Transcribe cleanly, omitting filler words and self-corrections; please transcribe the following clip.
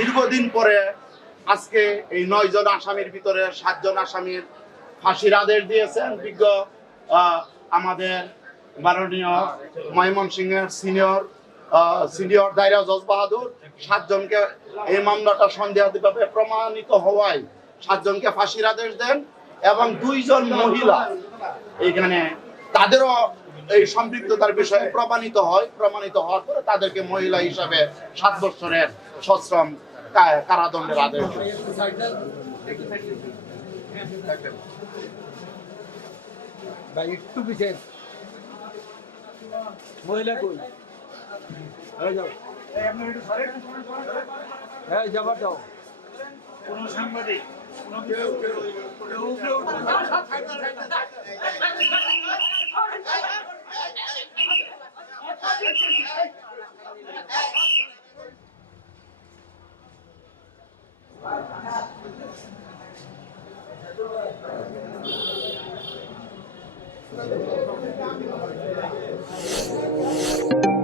দীর্ঘদিন পরে আজকে এই 9 জন আসামির ভিতরে 7 জন আসামির ফাঁসির আদেশ দিয়েছেন বিজ্ঞ আমাদের মাননীয় ময়মনসিংহের সিনিয়র দায়রা জজ বাহাদুর। 7 জনকে এই মামলাটা সন্দেহাতীতভাবে প্রমাণিত হওয়ায় 7 জনকে ফাঁসির আদেশ দেন এবং 2 জন মহিলা এখানে তাদেরও এই সম্পৃক্ততার বিষয়ে প্রমাণিত হওয়ার পরে তাদেরকে মহিলা হিসাবে 7 বছরের সশ্রম কারাদণ্ডের আদেশ একটু বিশেষ মহিলা কই যাবার যাও কোনো সাংবাদিক Thank you.